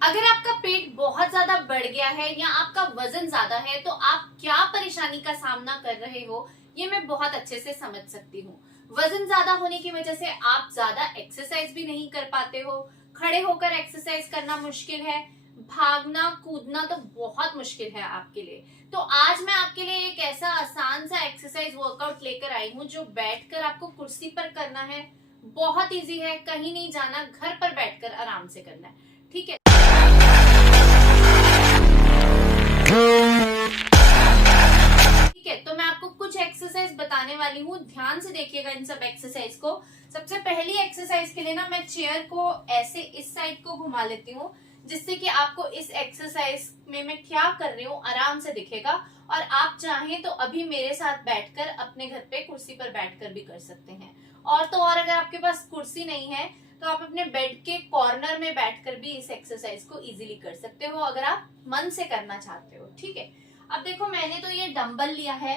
अगर आपका पेट बहुत ज्यादा बढ़ गया है या आपका वजन ज्यादा है तो आप क्या परेशानी का सामना कर रहे हो, ये मैं बहुत अच्छे से समझ सकती हूँ। वजन ज्यादा होने की वजह से आप ज्यादा एक्सरसाइज भी नहीं कर पाते हो, खड़े होकर एक्सरसाइज करना मुश्किल है, भागना कूदना तो बहुत मुश्किल है आपके लिए। तो आज मैं आपके लिए एक ऐसा आसान सा एक्सरसाइज वर्कआउट लेकर आई हूँ जो बैठकर आपको कुर्सी पर करना है। बहुत इजी है, कहीं नहीं जाना, घर पर बैठकर आराम से करना है। ठीक है, तो मैं आपको कुछ एक्सरसाइज बताने वाली हूँ, ध्यान से देखिएगा इन सब एक्सरसाइज को। सबसे पहली एक्सरसाइज के लिए ना मैं चेयर को ऐसे इस साइड को घुमा लेती हूँ, जिससे कि आपको इस एक्सरसाइज में मैं क्या कर रही हूँ आराम से दिखेगा। और आप चाहें तो अभी मेरे साथ बैठकर अपने घर पे कुर्सी पर बैठकर भी कर सकते हैं। और तो और अगर आपके पास कुर्सी नहीं है तो आप अपने बेड के कॉर्नर में बैठकर भी इस एक्सरसाइज को इजीली कर सकते हो, अगर आप मन से करना चाहते हो। ठीक है, अब देखो मैंने तो ये डंबल लिया है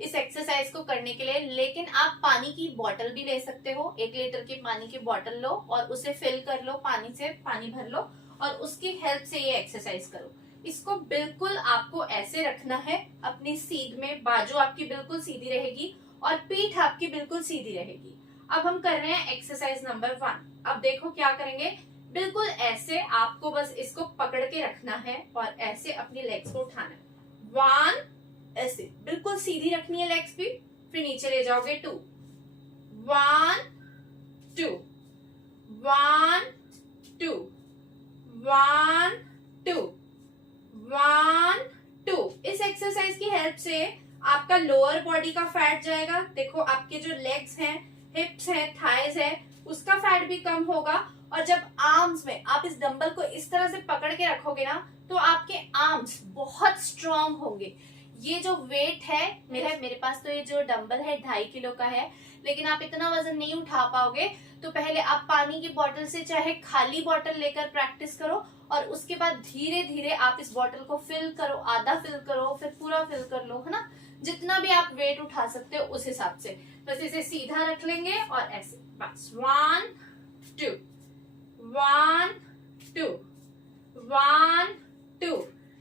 इस एक्सरसाइज को करने के लिए, लेकिन आप पानी की बोतल भी ले सकते हो। 1 लीटर की पानी की बोतल लो और उसे फिल कर लो, पानी से पानी भर लो और उसकी हेल्प से ये एक्सरसाइज करो। इसको बिल्कुल आपको ऐसे रखना है, अपनी सीध में बाजू आपकी बिल्कुल सीधी रहेगी और पीठ आपकी बिल्कुल सीधी रहेगी। अब हम कर रहे हैं एक्सरसाइज नंबर 1। अब देखो क्या करेंगे, बिल्कुल ऐसे आपको बस इसको पकड़ के रखना है और ऐसे अपनी लेग्स को उठाना है। 1, ऐसे बिल्कुल सीधी रखनी है लेग्स भी, फिर नीचे ले जाओगे 2, 1 2 1 2 1 2 1 2। इस एक्सरसाइज की हेल्प से आपका लोअर बॉडी का फैट जाएगा। देखो आपके जो लेग्स हैं, हिप्स है, थाइज है, उसका फैट भी कम होगा। और जब आर्म्स में आप इस डंबल को इस तरह से पकड़ के रखोगे ना, तो आपके आर्म्स बहुत स्ट्रांग होंगे। ये जो वेट है मेरे पास तो ये जो डंबल है 2.5 किलो का है, लेकिन आप इतना वजन नहीं उठा पाओगे। तो पहले आप पानी की बोतल से चाहे खाली बोतल लेकर प्रैक्टिस करो और उसके बाद धीरे धीरे आप इस बोतल को फिल करो, आधा फिल करो, फिर पूरा फिल कर लो, है ना। जितना भी आप वेट उठा सकते हो उस हिसाब से बस इसे सीधा रख लेंगे और ऐसे बस 1 2 1 2 1 2।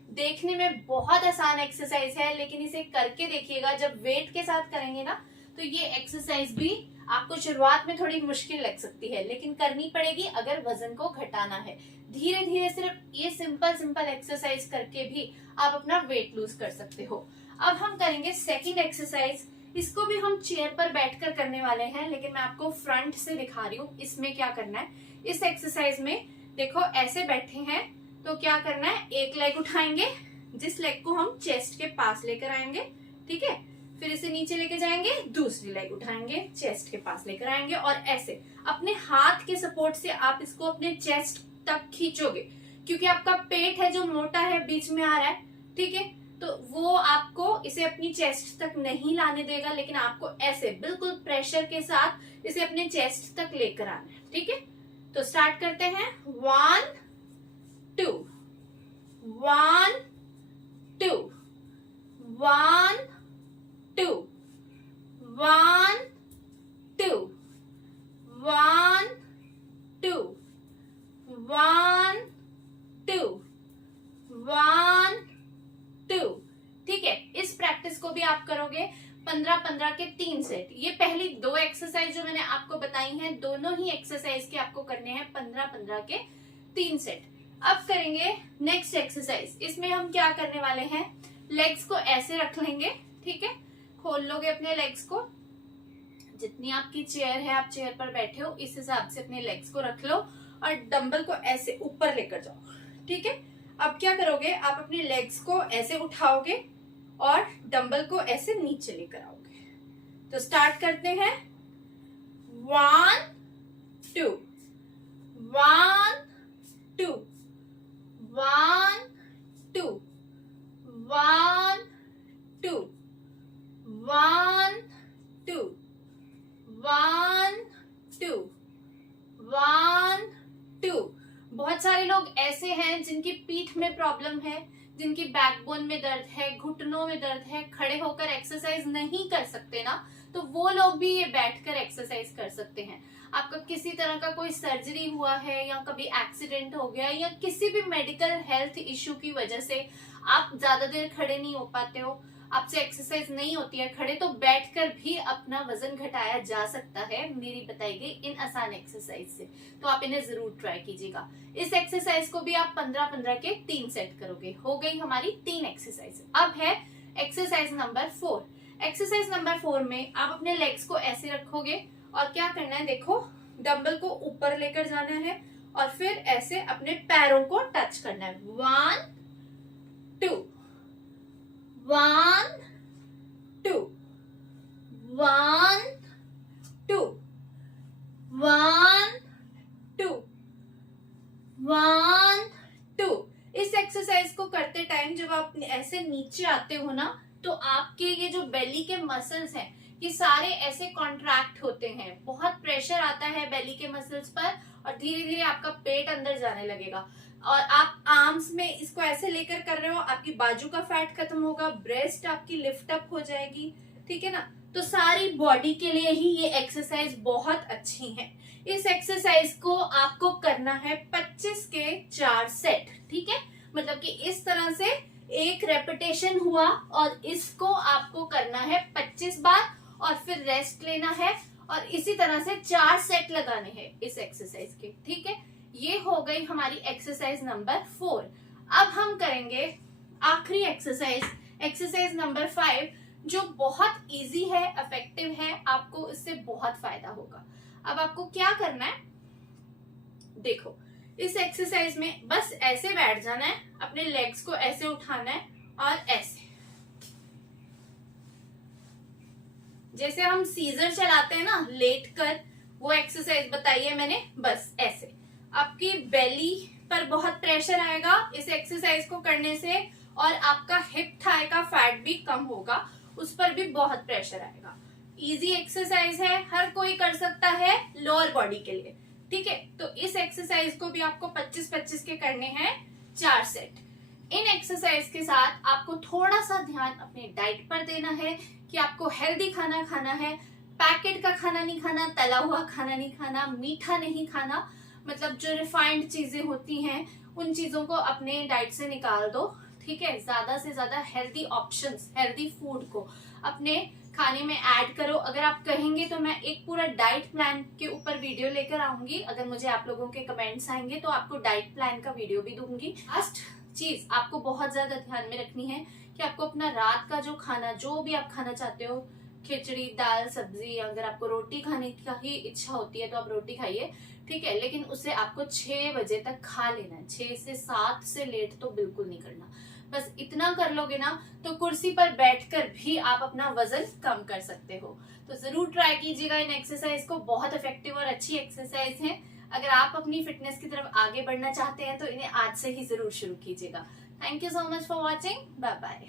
देखने में बहुत आसान एक्सरसाइज है, लेकिन इसे करके देखिएगा। जब वेट के साथ करेंगे ना तो ये एक्सरसाइज भी आपको शुरुआत में थोड़ी मुश्किल लग सकती है, लेकिन करनी पड़ेगी अगर वजन को घटाना है। धीरे धीरे सिर्फ ये सिंपल एक्सरसाइज करके भी आप अपना वेट लूज कर सकते हो। अब हम करेंगे सेकंड एक्सरसाइज। इसको भी हम चेयर पर बैठकर करने वाले हैं, लेकिन मैं आपको फ्रंट से दिखा रही हूँ इसमें क्या करना है। इस एक्सरसाइज में देखो ऐसे बैठे हैं तो क्या करना है, एक लेग उठाएंगे, जिस लेग को हम चेस्ट के पास लेकर आएंगे, ठीक है। फिर इसे नीचे लेके जाएंगे, दूसरी लेग उठाएंगे, चेस्ट के पास लेकर आएंगे और ऐसे अपने हाथ के सपोर्ट से आप इसको अपने चेस्ट तक खींचोगे, क्योंकि आपका पेट है जो मोटा है बीच में आ रहा है, ठीक है। तो वो आपको इसे अपनी चेस्ट तक नहीं लाने देगा, लेकिन आपको ऐसे बिल्कुल प्रेशर के साथ इसे अपने चेस्ट तक लेकर आना है, ठीक है। तो स्टार्ट करते हैं। 1 2 1 2 1 2 1 2 1 2 1 2 1 2। ठीक है, इस प्रैक्टिस को भी आप करोगे 15-15 के 3 सेट। ये पहली 2 एक्सरसाइज जो मैंने आपको बताई हैं, दोनों ही एक्सरसाइज के आपको करने हैं 15-15 के 3 सेट। अब करेंगे नेक्स्ट एक्सरसाइज। इसमें हम क्या करने वाले हैं, लेग्स को ऐसे रख लेंगे, ठीक है। खोल लोगे अपने लेग्स को, जितनी आपकी चेयर है, आप चेयर पर बैठे हो इस हिसाब से अपने लेग्स को रख लो और डंबल को ऐसे ऊपर लेकर जाओ, ठीक है। अब क्या करोगे, आप अपने लेग्स को ऐसे उठाओगे और डंबल को ऐसे नीचे लेकर आओगे। तो स्टार्ट करते हैं। 1 2 1 2 1 2 1 2 1 2 1 2 1 2। बहुत सारे लोग ऐसे हैं जिनकी पीठ में प्रॉब्लम है, जिनकी बैकबोन में दर्द है, घुटनों में दर्द है, खड़े होकर एक्सरसाइज नहीं कर सकते ना, तो वो लोग भी ये बैठकर एक्सरसाइज कर सकते हैं। आपका किसी तरह का कोई सर्जरी हुआ है या कभी एक्सीडेंट हो गया या किसी भी मेडिकल हेल्थ इश्यू की वजह से आप ज्यादा देर खड़े नहीं हो पाते हो, आपसे एक्सरसाइज नहीं होती है खड़े, तो बैठकर भी अपना वजन घटाया जा सकता है मेरी बताई गई इन आसान एक्सरसाइज से। तो आप इन्हें जरूर ट्राई कीजिएगा। इस एक्सरसाइज को भी आप 15-15 के 3 सेट करोगे। हो गई हमारी 3 एक्सरसाइज। अब है एक्सरसाइज नंबर 4। एक्सरसाइज नंबर 4 में आप अपने लेग्स को ऐसे रखोगे और क्या करना है, देखो डंबल को ऊपर लेकर जाना है और फिर ऐसे अपने पैरों को टच करना है। 1 2 1 2 1 2 1 2 1 2। इस एक्सरसाइज को करते टाइम जब आप ऐसे नीचे आते हो ना, तो आपके ये जो बेली के मसल्स हैं ये सारे ऐसे कॉन्ट्रैक्ट होते हैं, बहुत प्रेशर आता है बेली के मसल्स पर और धीरे धीरे आपका पेट अंदर जाने लगेगा। और आप आर्म्स में इसको ऐसे लेकर कर रहे हो, आपकी बाजू का फैट खत्म होगा, ब्रेस्ट आपकी लिफ्ट अप हो जाएगी, ठीक है ना। तो सारी बॉडी के लिए ही ये एक्सरसाइज बहुत अच्छी है। इस एक्सरसाइज को आपको करना है 25 के 4 सेट, ठीक है। मतलब कि इस तरह से एक रेपिटेशन हुआ और इसको आपको करना है 25 बार और फिर रेस्ट लेना है और इसी तरह से 4 सेट लगाने हैं इस एक्सरसाइज के, ठीक है। ये हो गई हमारी एक्सरसाइज नंबर 4। अब हम करेंगे आखिरी एक्सरसाइज, एक्सरसाइज नंबर 5, जो बहुत इजी है, इफेक्टिव है, आपको इससे बहुत फायदा होगा। अब आपको क्या करना है, देखो इस एक्सरसाइज में बस ऐसे बैठ जाना है, अपने लेग्स को ऐसे उठाना है और ऐसे, जैसे हम सीजर चलाते हैं ना लेट कर, वो एक्सरसाइज बताई है मैंने, बस ऐसे। आपकी बेली पर बहुत प्रेशर आएगा इस एक्सरसाइज को करने से और आपका हिप थाई का फैट भी कम होगा, उस पर भी बहुत प्रेशर आएगा। इजी एक्सरसाइज है, हर कोई कर सकता है लोअर बॉडी के लिए, ठीक है। तो इस एक्सरसाइज को भी आपको 25-25 के करने हैं 4 सेट। इन एक्सरसाइज के साथ आपको थोड़ा सा ध्यान अपने डाइट पर देना है कि आपको हेल्दी खाना खाना है, पैकेट का खाना नहीं खाना, तला हुआ खाना नहीं खाना, मीठा नहीं खाना, मतलब जो रिफाइंड चीजें होती हैं उन चीजों को अपने डाइट से निकाल दो, ठीक है। ज्यादा से ज्यादा हेल्दी ऑप्शंस, हेल्दी फूड को अपने खाने में ऐड करो। अगर आप कहेंगे तो मैं एक पूरा डाइट प्लान के ऊपर वीडियो लेकर आऊंगी, अगर मुझे आप लोगों के कमेंट्स आएंगे तो आपको डाइट प्लान का वीडियो भी दूंगी। लास्ट चीज आपको बहुत ज्यादा ध्यान में रखनी है कि आपको अपना रात का जो खाना, जो भी आप खाना चाहते हो, खिचड़ी, दाल, सब्जी, अगर आपको रोटी खाने की ही इच्छा होती है तो आप रोटी खाइए, ठीक है, लेकिन उसे आपको 6 बजे तक खा लेना है। 6 से 7 से लेट तो बिल्कुल नहीं करना। बस इतना कर लोगे ना तो कुर्सी पर बैठकर भी आप अपना वजन कम कर सकते हो। तो जरूर ट्राई कीजिएगा इन एक्सरसाइज को, बहुत इफेक्टिव और अच्छी एक्सरसाइज है। अगर आप अपनी फिटनेस की तरफ आगे बढ़ना चाहते हैं तो इन्हें आज से ही जरूर शुरू कीजिएगा। Thank you so much for watching, bye bye.